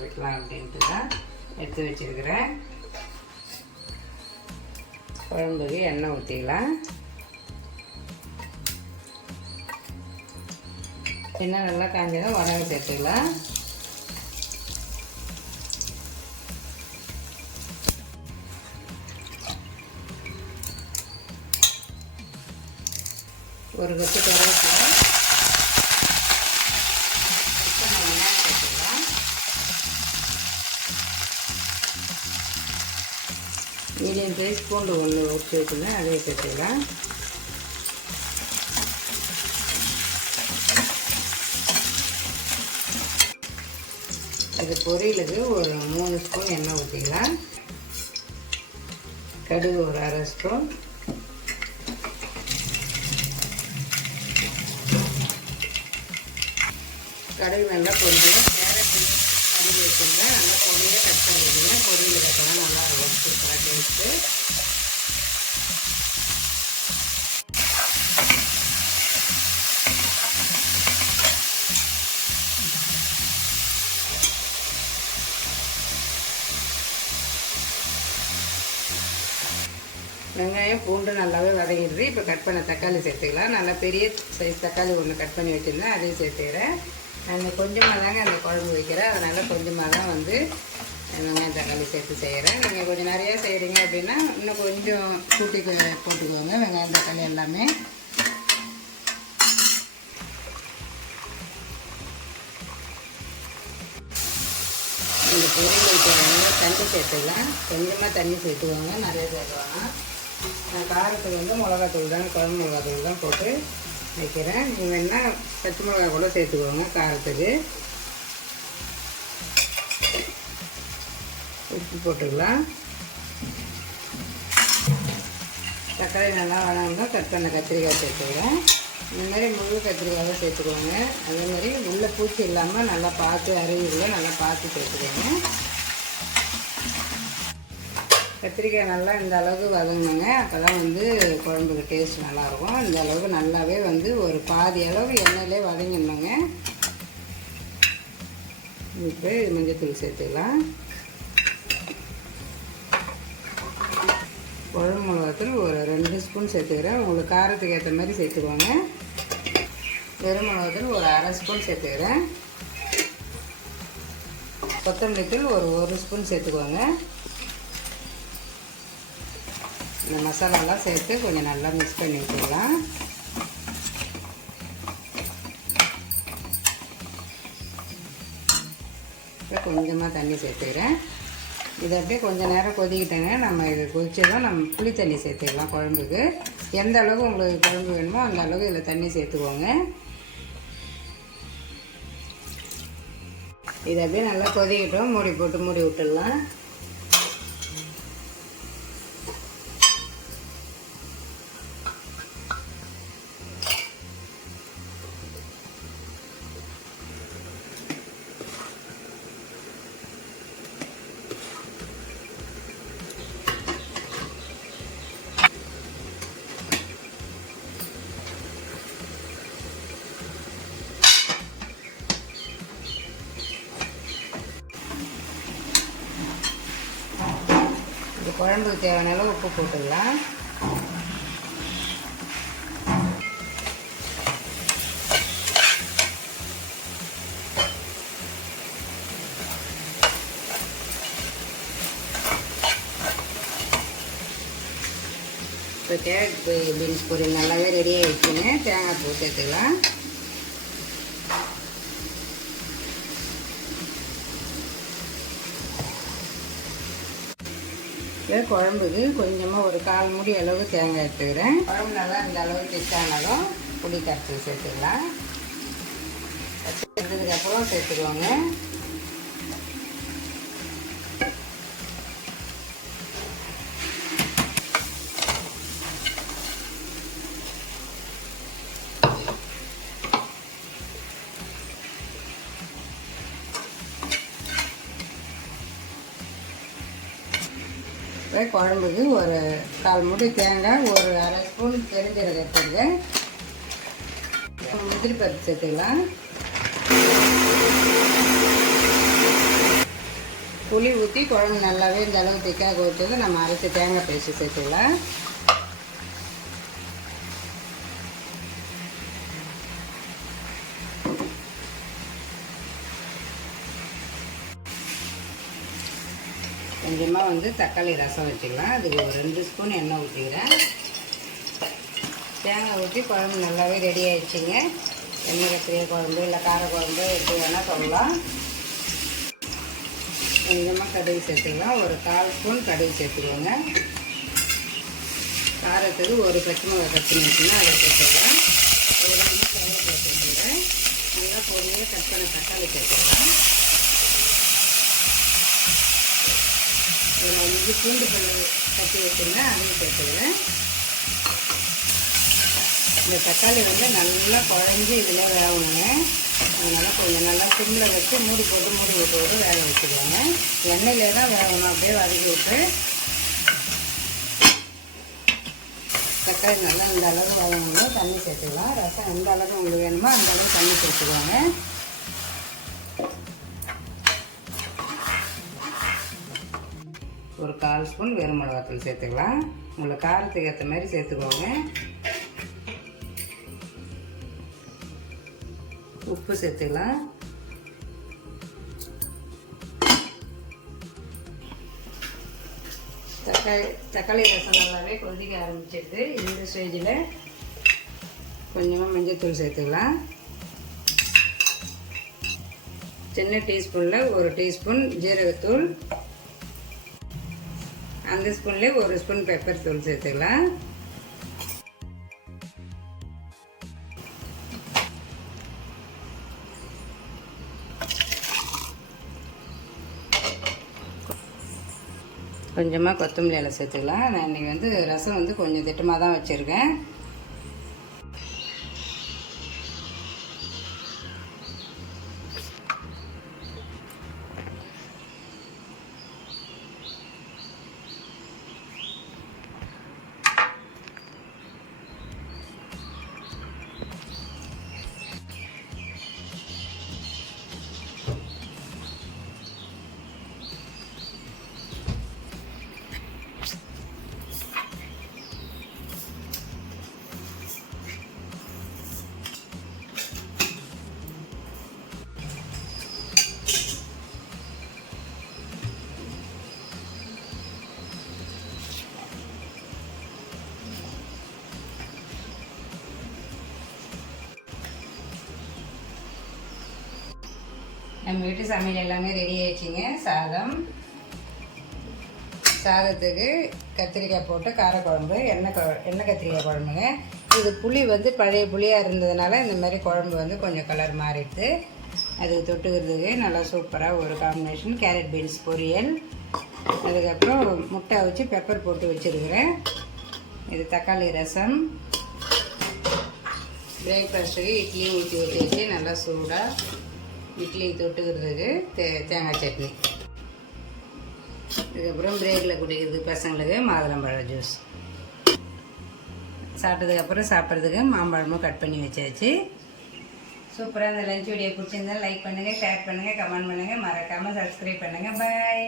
குழம்பு வைக்கலாம் அப்படின்ட்டு தான் எடுத்து வச்சுருக்கிறேன். குழம்புக்கு எண்ணெய் ஊற்றிக்கலாம். எண்ணெய் நல்லா காஞ்சதும் உடம்பு சேர்த்துக்கலாம். ஒரு கட்டு கருவேப்பிலை இப்போ நம்ம வெங்காயம் சேர்த்துக்கலாம் மீடியம் சைஸ் பூண்டு ஒன்று உரிச்சு வச்சுருந்தேன். அதையும் சேர்த்துக்கலாம் இது பொரியலுக்கு ஒரு மூணு ஸ்பூன் எண்ணெய் ஊற்றிக்கலாம் கடுகு ஒரு அரை ஸ்பூன். கடுகு நல்லா பொரிஞ்சிடும் கேரட் வச்சுருந்தேன் நல்லா பொடியாக கட் பண்ணிடுங்க. பொரியல் கட்டினா நல்லா இருக்கும். சூப்பராக டேஸ்ட்டு வெங்காயம் பூண்டு நல்லாவே வதங்கிடுது. இப்போ கட் பண்ண தக்காளி சேர்த்துக்கலாம். நல்லா பெரிய சைஸ் தக்காளி ஒன்று கட் பண்ணி வச்சுருந்தேன். அதையும் சேர்த்துக்கிறேன். நாங்கள் கொஞ்சமாக தாங்க அந்த குழம்பு வைக்கிறேன். அதனால் கொஞ்சமாக தான் வந்து வெங்காயம் தக்காளி சேர்த்து செய்கிறேன் நீங்கள் கொஞ்சம் நிறையா செய்கிறீங்க அப்படின்னா இன்னும் கொஞ்சம் கூட்டி கொ- போட்டுக்கோங்க. வெங்காயம் தக்காளி எல்லாமே. இந்த பொரியல் வைக்கிறவங்க தண்ணி சேர்த்துக்கலாம். கொஞ்சமாக தண்ணி சேர்த்துக்கோங்க. நிறைய சேர்த்துவாங்க நான் காரத்துக்கு வந்து மிளகாத்தூள் தான் குழம்பு மிளகாத்தூள் தான் போட்டு வைக்கிறேன். நீங்கள் வேணால் பச்சை மிளகா கூட சேர்த்துக்கோங்க காரத்துக்கு. உப்பு போட்டுக்கலாம். தக்காளி நல்லா வளர்ந்தா கட் பண்ண கத்திரிக்காய் சேர்த்துக்கிறேன். இந்த மாதிரி முழு கத்திரிக்காவை சேர்த்துக்கோங்க அதே மாதிரி உள்ள பூச்சி இல்லாமல் நல்லா பார்த்து அருவிகளை நல்லா பார்த்து சேர்த்துக்கோங்க. கத்திரிக்காய் நல்லா இந்த அளவுக்கு வதங்கினோங்க அப்போ தான் வந்து குழம்புக்கு டேஸ்ட் நல்லாயிருக்கும். இந்த அளவுக்கு நல்லாவே வந்து ஒரு பாதி அளவு எண்ணெயிலே வதங்கிடணுங்க. இப்போ மஞ்சத்தூள் சேர்த்துக்கலாம். குழம்பு மிளகாத்தூள் ஒரு ரெண்டு ஸ்பூன் சேர்த்துக்கிறேன். உங்களுக்கு காரத்துக்கு ஏற்ற மாதிரி சேர்த்துக்கோங்க. வெறும் மிளகாத்தூள் ஒரு அரை ஸ்பூன் சேர்த்துக்கிறேன். கொத்தமல்லி தூள் ஒரு ஒரு ஸ்பூன் சேர்த்துக்கோங்க. இந்த மசாலாலாம் சேர்த்து கொஞ்சம் நல்லா மிக்ஸ் பண்ணி வச்சுக்கலாம் இப்போ கொஞ்சமாக தண்ணி சேர்த்துக்கிறேன். இது அப்படியே கொஞ்சம் நேரம் கொதிக்கிட்டேங்க நம்ம இது கொதிச்சதும் நம்ம புளி தண்ணி சேர்த்துக்கலாம் குழம்புக்கு. எந்த அளவுக்கு உங்களுக்கு குழம்பு வேணுமோ அந்த அளவுக்கு இதில் தண்ணி சேர்த்துக்கோங்க. இது அப்படியே நல்லா கொதிக்கிட்டோம். மூடி போட்டு மூடி விட்டுடலாம். இது குழம்புக்கு தேவையான அளவு உப்பு போட்டுடலாம். இப்போ கேரட் பீன்ஸ் பொரியல் நல்லாவே ரெடி ஆகிடுச்சுங்க தேங்காய் பூ சேர்த்துக்கலாம். இப்போ குழம்புக்கு கொஞ்சமாக ஒரு கால் மூடி அளவு தேங்காய் எடுத்துக்கிறேன். குழம்பு நல்லா இந்த அளவு திக்கானாலும் புளி கரைச்சி சேர்த்துக்கலாம். சேர்த்ததுக்கப்புறம் சேர்த்துக்கோங்க. இப்போ குழம்புக்கு ஒரு கால் மூடி தேங்காய் ஒரு அரை ஸ்பூன் பெருஞ்சீரகம் எடுத்துருங்க முந்திரி பருப்பு சேர்த்துக்கலாம். புளி ஊற்றி குழம்பு நல்லாவே இந்த அளவுக்கு திக்காக ஊற்றுறது நம்ம அரைச்சி தேங்காய் பேசி சேர்த்துக்கலாம். கொஞ்சமாக வந்து தக்காளி ரசம் வச்சுக்கலாம். அதுக்கு ஒரு ரெண்டு ஸ்பூன் எண்ணெய் ஊற்றிக்கிறேன் தேங்காய் ஊற்றி குழம்பு நல்லாவே ரெடி ஆகிடுச்சிங்க எண்ணெய் கத்திரிய குழம்பு இல்லை கார குழம்பு எப்படி வேணால் சொல்லலாம். கொஞ்சமாக கடுகு சேர்த்துக்கலாம். ஒரு கால் ஸ்பூன் கடுகு சேர்த்துக்கோங்க. காரத்துக்கு ஒரு பச்சை மிளகாய் வச்சுன்னா அதை சேர்த்துக்கலாம். ஒரு ரெண்டு சேர்த்துக்கிறேன் நல்லா பொறுமையாக கட் பண்ண தக்காளி சேர்த்துக்கலாம். நீங்கள் வந்து பூண்டு பல்லு கட்டி வச்சுருந்தேன் அதையும் சேர்த்துக்கிறேன். இந்த தக்காளி வந்து நல்லா குழஞ்சி இதில் வேகணுங்க. அதனால் கொஞ்சம் நல்லா சிம்மில் வச்சு மூடி போட்டு மூடி விட்டு போட்டு வேக வச்சுக்கோங்க. எண்ணெயிலே தான் வேகணும் அப்படியே வதக்கி விட்டு. தக்காளி நல்லா இந்த அளவு வேகணுங்க. தண்ணி சேர்த்துக்கலாம். ரசம் எந்த அளவு உங்களுக்கு வேணுமோ அந்த அளவு தண்ணி சேர்த்துக்கோங்க. ஒரு கால் ஸ்பூன் வெறும் மிளகாத்தூள் சேர்த்துக்கலாம். உங்களுக்கு காரத்துக்கு ஏற்ற மாதிரி சேர்த்துக்கோங்க. உப்பு சேர்த்துக்கலாம். தக்காளி தக்காளி ரசம் நல்லாவே கொதிக்க ஆரம்பிச்சிடுது இந்த ஸ்டேஜில் கொஞ்சமாக மஞ்சத்தூள் சேர்த்துக்கலாம். சின்ன டீஸ்பூனில் ஒரு டீஸ்பூன் ஜீரகத்தூள். அந்த ஸ்பூன்லேயே ஒரு ஸ்பூன் பெப்பர் தூள் சேர்த்துக்கலாம். கொஞ்சமாக கொத்தமல்லி இலை சேர்த்துக்கலாம். நான் இன்றைக்கி வந்து ரசம் வந்து கொஞ்சம் திட்டமாக தான் வச்சுருக்கேன். நம்ம வீட்டு சமையல் எல்லாமே ரெடி ஆயிடுச்சுங்க. சாதம் சாதத்துக்கு கத்திரிக்காய் போட்டு காரக்குழம்பு எண்ணெய் கொ எண்ணெய் கத்திரிக்காய் குழம்புங்க. இது புளி வந்து பழைய புளியாக இருந்ததுனால இந்த மாதிரி குழம்பு வந்து கொஞ்சம் கலர் மாறிடுது. அதுக்கு தொட்டுக்கிறதுக்கு நல்லா சூப்பராக ஒரு காம்பினேஷன் கேரட் பீன்ஸ் பொரியல். அதுக்கப்புறம் முட்டை வச்சு பெப்பர் போட்டு வச்சுருக்கிறேன். இது தக்காளி ரசம். பிரேக்ஃபாஸ்ட்டுக்கு இட்லி ஊற்றி ஊற்றி வச்சு நல்லா சூடாக இட்லி தொட்டுக்கிறதுக்கு தே தேங்காய் சட்னி. இதுக்கப்புறம் பிரேக்கில் குடிக்கிறதுக்கு பசங்களுக்கு மாதுளம்பழம் ஜூஸ் சாப்பிட்டதுக்கப்புறம் சாப்பிட்றதுக்கு மாம்பழமும் கட் பண்ணி வச்சாச்சு. சூப்பராக இந்த லஞ்ச் வீடியோ பிடிச்சிருந்தா லைக் பண்ணுங்கள் ஷேர் பண்ணுங்கள் கமெண்ட் பண்ணுங்கள் மறக்காமல் சப்ஸ்கிரைப் பண்ணுங்கள் பாய்